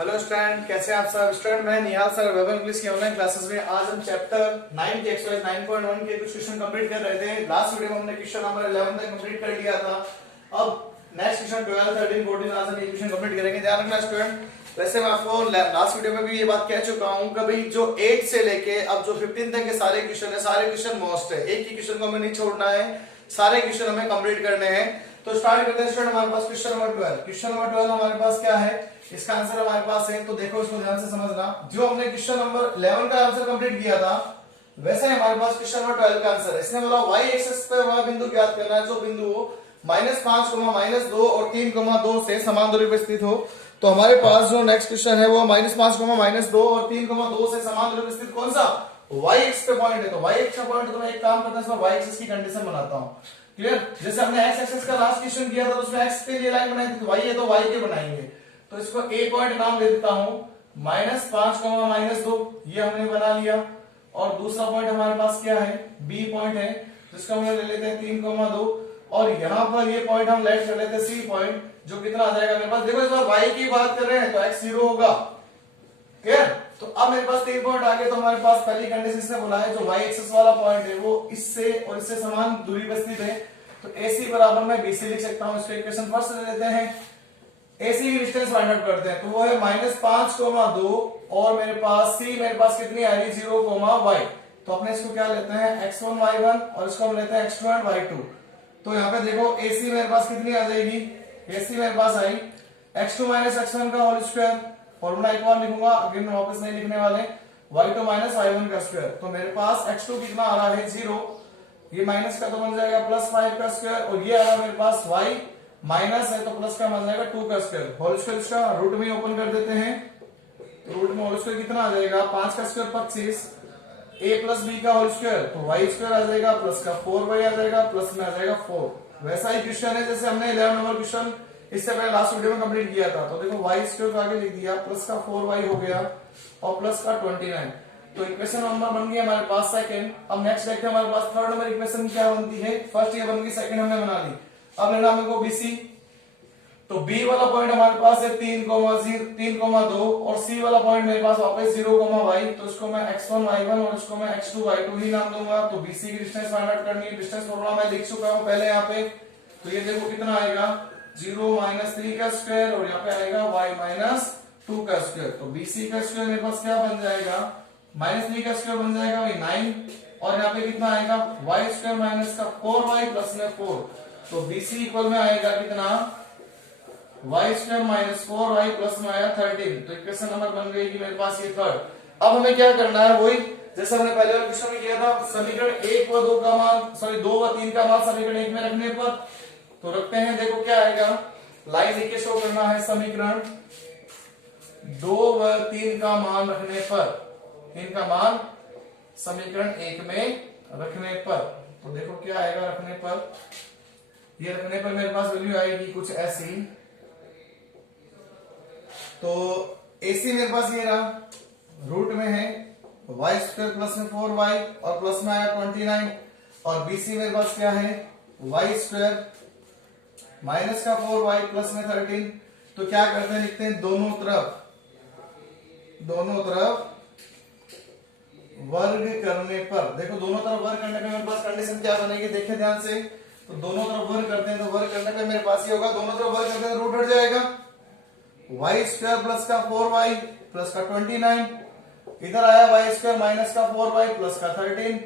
Hello student, कैसे हैं आप सब। स्टूडेंट मैं निहाल सर वेब इंग्लिश की ऑनलाइन क्लासेस में आज हम चैप्टर 9 के एक्सरसाइज 9.1 के कुछ क्वेश्चन कंप्लीट कर रहे थे। लास्ट वीडियो में हमने क्वेश्चन नंबर 11 तक कंप्लीट कर लिया था। अब नेक्स्ट क्वेश्चन 12, 13, 14 आज हम ये क्वेश्चन कंप्लीट करेंगे। ध्यान रखना स्टूडेंट, वैसे मैं आपको लास्ट वीडियो में भी ये बात कह चुका हूं कि भाई जो 8 से लेके अब जो 15 तक के सारे क्वेश्चन है, सारे क्वेश्चन मोस्ट है, एक ही क्वेश्चन को हमें नहीं छोड़ना है, सारे क्वेश्चन हमें कंप्लीट करने हैं। तो स्टार्ट करते हैं स्टूडेंट। हमारे पास क्वेश्चन नंबर 12, क्वेश्चन नंबर 12 हमारे पास क्या है, इसका आंसर हमारे पास है। तो देखो इसको ध्यान से समझना। जो हमने क्वेश्चन नंबर 11 का आंसर कंप्लीट किया था, वैसे हमारे पास क्वेश्चन नंबर 12 का आंसर है। इसने बोला y एक्सिस पे वह बिंदु ज्ञात करना है जो बिंदु -5, -2 और 3, 2 से समान दूरी पर स्थित हो। तो हमारे पास जो नेक्स्ट क्वेश्चन है वो -5, -2 और 3, 2 से समान दूरी पर स्थित कौन सा y एक्सिस पे पॉइंट है। तो y एक्सिस का पॉइंट, तो मैं एक काम करता हूं, इसमें y एक्सिस की कंडीशन बनाता हूं। क्लियर। जैसे हमने x एक्सिस का लास्ट क्वेश्चन किया था, तो उसमें x के लिए लाइन बनाई थी, y है तो y के बनाएंगे। तो इसको a पॉइंट नाम दे देता हूं, -5, -2 ये हमने बना लिया। और दूसरा पॉइंट हमारे पास क्या है, b पॉइंट है, जिसको हम ले लेते हैं 3, 2 और यहां पर ये पॉइंट हम लेट कर लेते हैं c पॉइंट, जो कितना आ जाएगा मेरे पास। देखो इस बार y की बात कर रहे हैं तो x 0 होगा। क्लियर। तो अब मेरे पास 3 पॉइंट आ गए। तो हमारे पास पहली कंडीशन इसने बोला है जो y एक्सिस वाला पॉइंट है वो इससे और इससे समान दूरी पर स्थित है। तो AC बराबर मैं BC लिख सकता हूं। इसको इक्वेशन फर्स्ट ले लेते हैं, AC की डिस्टेंस फाइंड आउट करते हैं। तो वो है -5, 2 और मेरे पास C मेरे पास कितनी आ रही है 0, y। तो अपने इसको क्या लेते हैं x1, y1 और इसको हम लेते हैं x2 और y2। तो यहाँ पे देखो AC मेरे पास कितनी आ जाएगी, AC मेरे पास आई x2 - x1 का होल स्क्वायर। फॉर्मूला एक बार लिखूंगा, अगेन वापस नहीं लिखने वाले, y2 - y1 का स्क्वायर। तो मेरे पास x2 कितना आ रहा है 0, ये माइनस का तो बन जाएगा +5 का स्क्वायर, और ये आ रहा है मेरे पास y माइनस है तो प्लस का बन जाएगा 2 का स्क्वायर। होल स्क्वायर इसका रूट में ओपन कर देते हैं। तो रूट में होल स्क्वायर कितना आ जाएगा, 5 का स्क्वायर 25, a + b का होल स्क्वायर तो y स्क्वायर आ जाएगा, प्लस का 4y आ जाएगा, प्लस में आ जाएगा 4। वैसा ही क्वेश्चन है जैसे हमने 11 नंबर क्वेश्चन इससे पहले लास्ट वीडियो में कंप्लीट किया था। तो देखो y स्क्वायर को आगे लिख दिया, प्लस का 4y हो गया और प्लस का 29। तो इक्वेशन नंबर बन गया हमारे पास सेकंड। अब नेक्स्ट देखते हैं हमारे पास थर्ड नंबर इक्वेशन क्या बनती है। फर्स्ट ये बन गई, सेकंड हमने बना ली। अब लेना हमको BC। तो B वाला पॉइंट हमारे पास है 3, 2 और C वाला पॉइंट मेरे पास वापस 0, y। तो इसको मैं x1, y1 और इसको मैं x2, y2 ही नाम दूंगा। तो BC की डिस्टेंस फाइंड आउट करनी है। डिस्टेंस फॉर्मूला मैं लिख चुका हूं पहले यहाँ पे। तो ये देखो कितना आएगा 0 - 3 का स्क्वायर और यहाँ पे आएगा y - 2 का स्क्वायर। तो BC का स्क्वायर मेरे पास क्या बन जाएगा, -3 का स्क्वायर बन जाएगा वही 9, और यहाँ पे कितना आएगा y स्क्वायर माइनस का 4y प्लस में 4। तो BC इक्वल में आएगा कितना, y square minus 4y plus में आया 13। तो इक्वेशन नंबर बन गई मेरे पास ये थर्ड। अब हमें क्या करना है, वही जैसे हमने पहले वाले क्वेश्चन में किया था, समीकरण 1 व 2 का मान, सॉरी 2 व 3 का मान समीकरण 1 में रखने पर। तो रखते हैं, देखो क्या आएगा, लाइन लिख के शो करना है, समीकरण 2 व 3 का मान रखने पर, इनका मान समीकरण 1 में रखने पर। तो देखो क्या आएगा रखने पर, ये रखने पर मेरे पास वैल्यू आएगी कुछ ऐसी। तो AC मेरे पास ये रहा, रूट में है y स्क्वायर प्लस में 4y और प्लस में आया 29, और BC मेरे पास क्या है y स्क्वायर माइनस का 4y प्लस में 13। तो क्या करते हैं, लिखते हैं दोनों तरफ वर्ग करने पर। देखो दोनों तरफ वर्ग करने पे मेरे पास कंडीशन क्या बनेगी, देखें ध्यान से। तो दोनों तरफ वर्ग करते हैं, तो वर्ग करने पे मेरे पास ये होगा, दोनों तरफ वर्ग करते हैं रूट हट जाएगा, y स्क्वायर प्लस का 4y प्लस का 29, इधर आया y स्क्वायर माइनस का 4y प्लस का 13।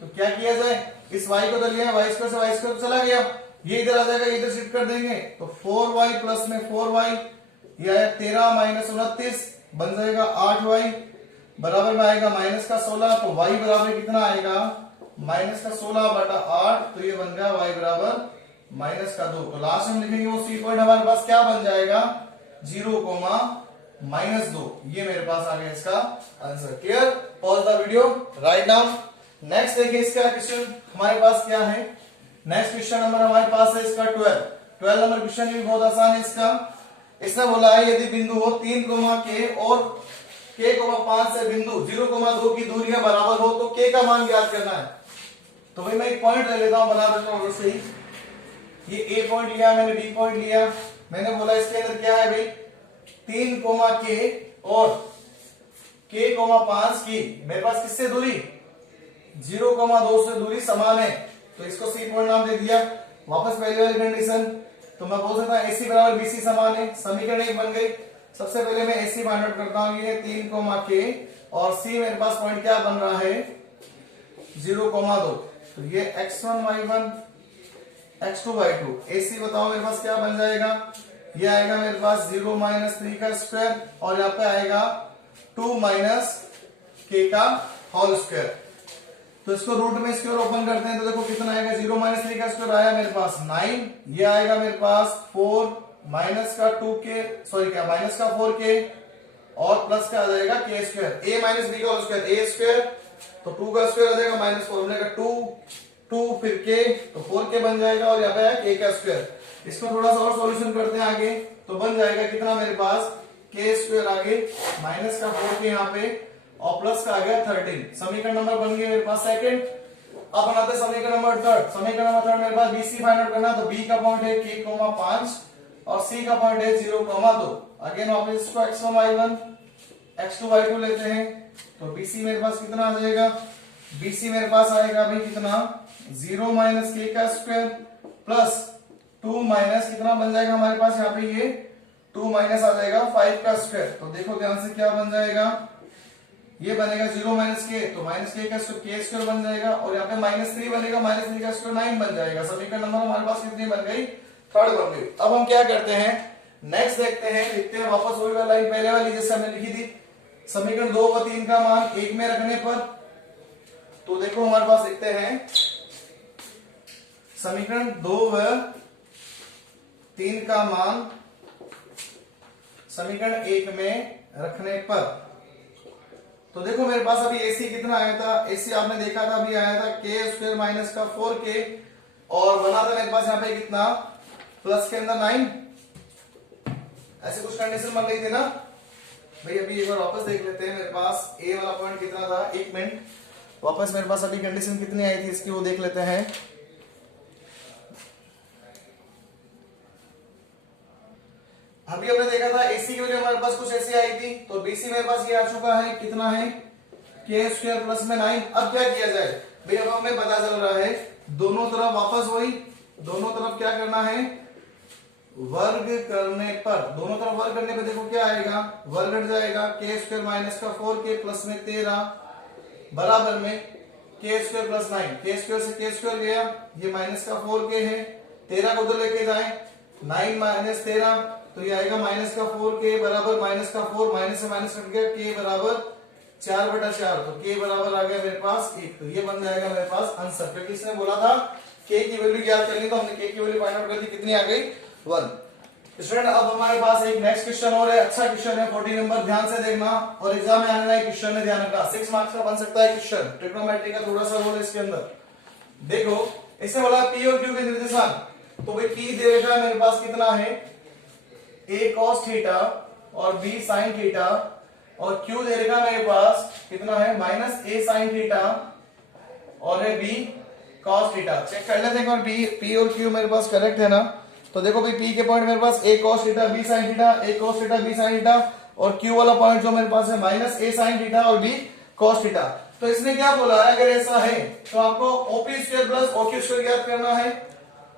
तो क्या किया जाए, इस y को तो लिया y स्क्वायर से y स्क्वायर चला गया, ये इधर आ जाएगा, इधर शिफ्ट कर देंगे। तो 4y प्लस में 4y ये आया 13 - 29 बन जाएगा 8y, बराबर में आएगा माइनस का 16। तो y बराबर कितना आएगा, माइनस का 16/8। तो ये बन गया y बराबर -2। तो लास्ट में लिखेंगे वो C पॉइंट हमारे पास क्या बन जाएगा 0, -2। ये मेरे पास आ गया इसका answer. Clear. Pause the video, write down. Next देखिए इसका क्वेश्चन हमारे पास क्या है। नेक्स्ट क्वेश्चन नंबर हमारे पास है इसका 12 नंबर क्वेश्चन भी बहुत आसान है इसका। इसने बोला है यदि बिंदु हो 3, k और k, 5 से बिंदु 0, 2 की दूरियां बराबर हो तो k का मान ज्ञात करना है। तो भाई मैं एक पॉइंट ले लेता हूं, बना देता हूं वैसे ही। ये A पॉइंट लिया मैंने, B पॉइंट लिया मैंने, बोला इसके अंदर क्या है भाई 3, और k, 5 की मेरे पास किससे दूरी 0,2 से दूरी समान है, तो इसको सी पॉइंट नाम दे दिया। वापस पहले वाली कंडीशन, तो मैं बोल सकता हूं AC बराबर BC समान है, समीकरण एक बन गई। सबसे पहले मैं AC फाइंड आउट करता हूं, ये 3, और C मेरे पास पॉइंट क्या बन रहा है 0,2, तो ये x1 y1 x2 y2। AC बताओ मेरे पास क्या बन जाएगा, ये आएगा मेरे पास 0 - 3 का स्क्वायर, और यहाँ पे आएगा 2 - k का होल स्क्वायर। तो इसको रूट में स्क्वायर ओपन करते हैं, तो देखो कितना आएगा, 0 - 3 का स्क्वायर आया मेरे पास 9, ये आएगा मेरे पास 4 माइनस का 2k, सॉरी क्या माइनस का 4k, और प्लस का आ जाएगा k स्क्वायर, a - b का होल स्क्वायर a स्क्वायर, तो 2 का स्क्वायर आ जाएगा माइनस 4 बनेगा 2 फिर k, तो 4k बन जाएगा, और यहाँ पे आया k का स्क्वायर। इसको थोड़ा सा और सॉल्यूशन करते हैं आगे, तो बन जाएगा कितना मेरे पास k स्क्वायर आगे माइनस का 4k यहाँ पे, और प्लस का आ गया 13। समीकरण नंबर बन गया मेरे पास सेकंड। अब बनाते हैं समीकरण नंबर थर्ड। समीकरण नंबर थर्ड मेरे पास BC फाइंड आउट करना, तो B का पॉइंट है k, 5 और C का पॉइंट है 0,2। अगेन वापस इसको x1 y1 x2 y2 लेते हैं, तो BC मेरे पास कितना आ जाएगा, BC मेरे पास आएगा अभी कितना 0 - k का स्क्वायर प्लस 2 माइनस कितना बन जाएगा हमारे पास यहाँ पे, ये 2 माइनस आ जाएगा 5 का स्क्वायर। तो देखो ध्यान से क्या बन जाएगा, ये बनेगा 0 - k, तो -k का स्क्वायर k स्क्वायर बन जाएगा, और यहाँ पे -3 बनेगा, -3 का स्क्वायर 9 बन जाएगा। समीकरण नंबर हमारे पास कितनी बन गई, थर्ड बन गई। अब हम क्या करते हैं, नेक्स्ट देखते हैं, लिखते हैं वापस वही वाली लाइन पहले वाली जैसे हमने लिखी थी। समीकरण 2 व 3 का मान 1 में रखने पर, तो देखो हमारे पास लिखते हैं समीकरण 2 व 3 का मान समीकरण 1 में रखने पर, तो देखो मेरे पास अभी AC कितना आया था, AC आपने देखा था अभी आया था k स्क्वायर माइनस का 4k, और बना था मेरे पास यहाँ पे कितना प्लस के अंदर 9, ऐसे कुछ कंडीशन बन गई थी ना भाई। अभी एक बार वापस देख लेते हैं, मेरे पास A वाला पॉइंट कितना था, एक मिनट, वापस मेरे पास अभी कंडीशन कितनी आई थी इसकी वो देख लेते हैं। अभी हमने देखा था AC की वजह हमारे पास कुछ ऐसी आई थी, तो BC मेरे पास ये आ चुका है, कितना है k स्क्वायर प्लस में 9। अब क्या किया जाए भाई, अब हमें पता चल रहा है दोनों तरफ वापस वही, दोनों तरफ क्या करना है वर्ग करने पर, दोनों तरफ वर्ग करने पर देखो क्या आएगा, वर्ग हट जाएगा, k स्क्वायर माइनस का 4k प्लस में 13 बराबर में k square plus 9, k square से k स्क्वायर गया, ये माइनस का 4k है, 13 को उधर लेके जाए 9 - 13, तो ये आएगा माइनस का 4k बराबर माइनस का 4, माइनस से माइनस कट गया, k बराबर 4/4, तो k बराबर आ गया मेरे पास 1, तो ये बन जाएगा मेरे पास आंसर। क्योंकि इसने बोला था k की वैल्यू ज्ञात करनी, तो हमने k की वैल्यू फाइंड आउट कर दी, कितनी आ गई 1। स्टूडेंट अब हमारे पास एक नेक्स्ट क्वेश्चन और है, अच्छा क्वेश्चन है, 40 नंबर, ध्यान से देखना, और एग्जाम में आने वाला क्वेश्चन है, ध्यान रखना, 6 मार्क्स का बन सकता है क्वेश्चन, ट्रिग्नोमेट्री का थोड़ा सा रोल है इसके अंदर। देखो इसने बोला P और Q के निर्देशांक, तो भाई P दे रखा है मेरे पास कितना है a cos थीटा और b sin थीटा, और Q दे रखा मेरे पास कितना है -a sin थीटा और है b cos थीटा। चेक कर लेते हैं और P और Q मेरे पास करेक्ट है ना, तो देखो भाई P के पॉइंट मेरे पास a cos theta b sin theta, a cos theta b sin theta, और Q वाला पॉइंट जो मेरे पास है -a sin थीटा और b cos थीटा। तो इसने क्या बोला है, अगर ऐसा है तो आपको OP square plus OQ square ज्ञात करना है,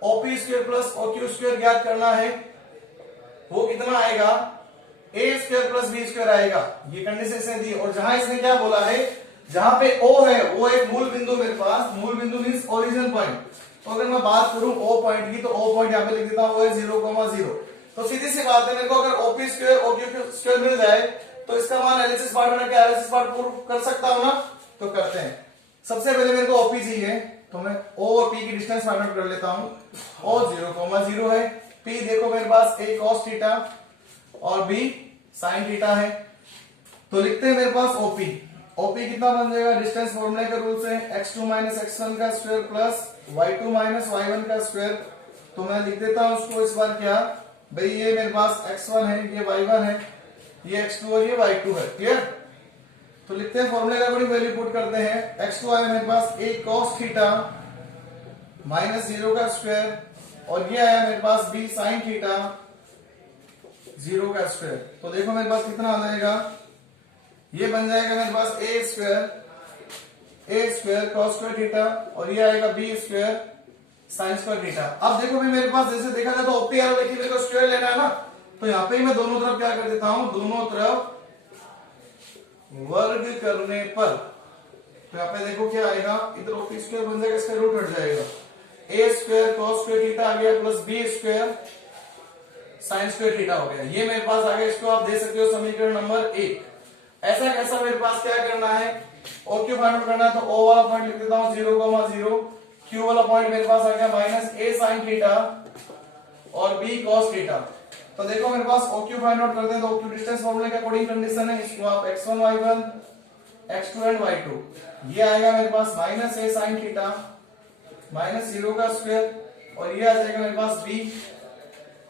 OP square plus OQ square ज्ञात करना है, वो कितना आएगा a square plus b square आएगा, ये कंडीशन इसने दी। और जहां इसने क्या बोला है, जहां पे O है वो एक मूल बिंदु मेरे पास, मूल बिंदु मींस ओरिजिन पॉइंट, तो अगर मैं बात करूं O पॉइंट की, तो O पॉइंट यहां पे लिख देता हूं, वो है 0,0। तो सीधी सी बात है, मेरे को अगर OP स्क्वायर OQ स्क्वायर मिल जाए तो इसका मान एलएचएस पार्ट में क्या एलएचएस पार्ट प्रूव कर सकता हूं ना, तो करते हैं। सबसे पहले मेरे को OP चाहिए, तो मैं O और P की डिस्टेंस फाइंड आउट कर लेता हूं। O 0,0 है, P देखो मेरे पास a cos थीटा और b sin थीटा है, तो लिखते हैं मेरे पास OP। OP कितना बन जाएगा, डिस्टेंस फॉर्मूले के रूल से x2 - x1 का स्क्वायर प्लस y2 - y1 का स्क्वायर। तो मैं लिख देता हूं उसको इस बार क्या भाई, ये मेरे पास x1 है, ये y1 है, ये x2 और ये y2 है, क्लियर। तो लिखते हैं फॉर्मूले का वैल्यू पुट करते हैं, x2 आया मेरे पास a cos थीटा -0 का स्क्वायर, और ये आया मेरे पास b sin थीटा 0 का स्क्वायर। तो देखो मेरे पास कितना आ जाएगा, ये बन जाएगा मेरे पास a square cos square theta और ये आएगा b square sine square theta. अब देखो भाई मेरे पास जैसे देखा जाए तो ओपी आ रहा है, मेरे को स्क्वायर लेना है ना, तो यहाँ पे ही मैं दोनों तरफ क्या कर देता हूं, दोनों तरफ वर्ग करने पर, तो यहाँ पे देखो क्या आएगा, इधर ओपी स्क्वायर बन जाएगा, इसका रूट हट जाएगा, a square cos square theta आ गया plus B square sine square theta हो गया। ये मेरे पास आ गया, इसको आप दे सकते हो समीकरण नंबर 1। ऐसा कैसा मेरे पास क्या करना है, ओ क्यू फाइंड आउट करना है, तो ओ वाला पॉइंट लिख देता हूं 0,0, क्यू वाला पॉइंट मेरे पास आ गया माइनस ए साइन थीटा और बी कॉस थीटा। तो देखो मेरे पास ओ क्यू फाइंड आउट करते हैं, तो ओ क्यू डिस्टेंस फॉर्मूले के अकॉर्डिंग कंडीशन है, इसको आप x1 y1 x2 and y2, ये आएगा मेरे पास माइनस ए साइन थीटा माइनस 0 का स्क्वायर और ये आ जाएगा मेरे पास बी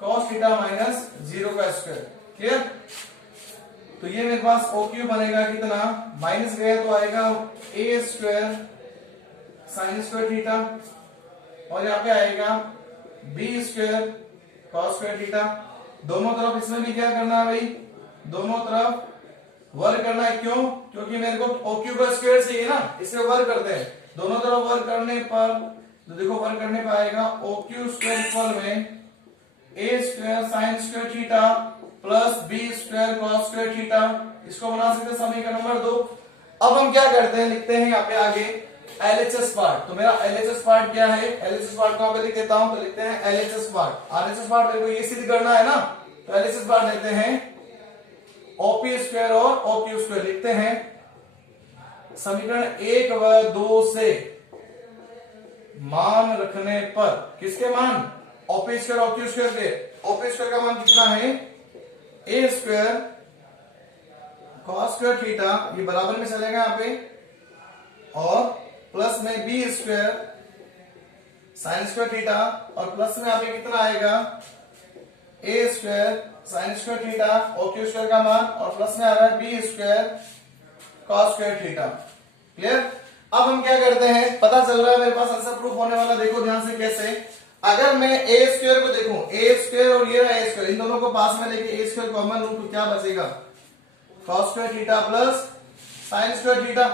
कॉस थीटा माइनस 0 का स्क्वायर। क्लियर? तो ये मेरे पास ओ क्यू बनेगा कितना, माइनस गया तो आएगा ए स्क्वायर साइन स्क्वायर थीटा और यहाँ पे आएगा b square cos square theta. दोनों तरफ इसमें भी क्या करना है भाई, दोनों तरफ वर्ग करना है। क्यों? क्योंकि मेरे को ओ क्यू का स्क्वायर चाहिए ना, इसमें वर्ग करते हैं। दोनों तरफ वर्ग करने पर, तो देखो वर्ग करने पर आएगा ओ क्यू स्क्वायर इक्वल में A square sine square theta plus B square cos square theta. इसको बना सकते हैं समीकरण नंबर 2। अब हम क्या करते हैं, लिखते हैं यहाँ पे आगे एलएचएस पार्ट। तो मेरा एलएचएस पार्ट क्या है, एलएचएस पार्ट को लिख देता हूं, तो लिखते हैं एलएचएस पार्ट। आरएचएस पार्ट मेरे को ये सिद्ध करना है ना, तो एलएचएस पार्ट लेते हैं ओपी स्क्वायर और ओ क्यू स्क्वायर। लिखते हैं समीकरण 1 व 2 से मान रखने पर, किसके मान, OP square O Q square के। ओपी स्क्वायर का मान कितना है, A square cos square theta, ये बराबर में चलेगा यहाँ पे, और प्लस में B square sine square theta और प्लस में यहाँ पे कितना आएगा, ए स्क्वायर साइन स्क्वायर थीटा और क्यू स्क्वायर का मान, और प्लस में आ रहा है B square cos square theta. Clear? अब हम क्या करते हैं, पता चल रहा है मेरे पास आंसर प्रूफ होने वाला। देखो ध्यान से कैसे, अगर मैं ए स्क्वायर को देखूं, ए स्क्वायर और ये ए स्क्वायर, इन दोनों को पास में लेके ए स्क्वायर कॉमन लूं तो क्या बचेगा, cos square theta plus sign square theta,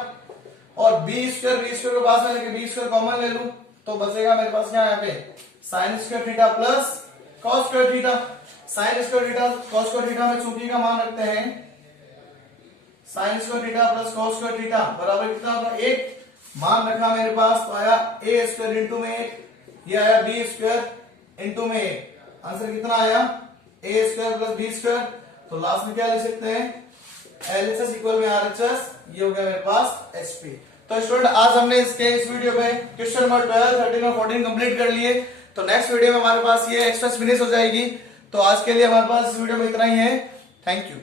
और बी स्क्वायर को पास में लेके बी स्क्वायर कॉमन ले लूं तो बचेगा मेरे पास क्या, यहाँ पे sign square theta plus cos square theta. Sign square theta cos square theta में चूंकि का मान रखते हैं, sign square theta plus cos square theta बराबर कितना होता है, 1 मान रखा मेरे पास, तो आया ए स्क्वायर इंटू में 1, ये आया बी स्क्वायर इंटू में 1। आंसर कितना आया, ए स्क्वायर प्लस बी स्क्वायर। तो लास्ट में क्या लिख सकते हैं, एलएचएस इक्वल में आरएचएस, ये हो गया मेरे पास एचपी। तो स्टूडेंट आज हमने इस वीडियो में क्वेश्चन नंबर 12, 13 और 14 कंप्लीट कर लिए। तो नेक्स्ट वीडियो में हमारे पास ये एक्सरसाइज फिनिश हो जाएगी। तो आज के लिए हमारे पास इस वीडियो में इतना ही है। Thank you.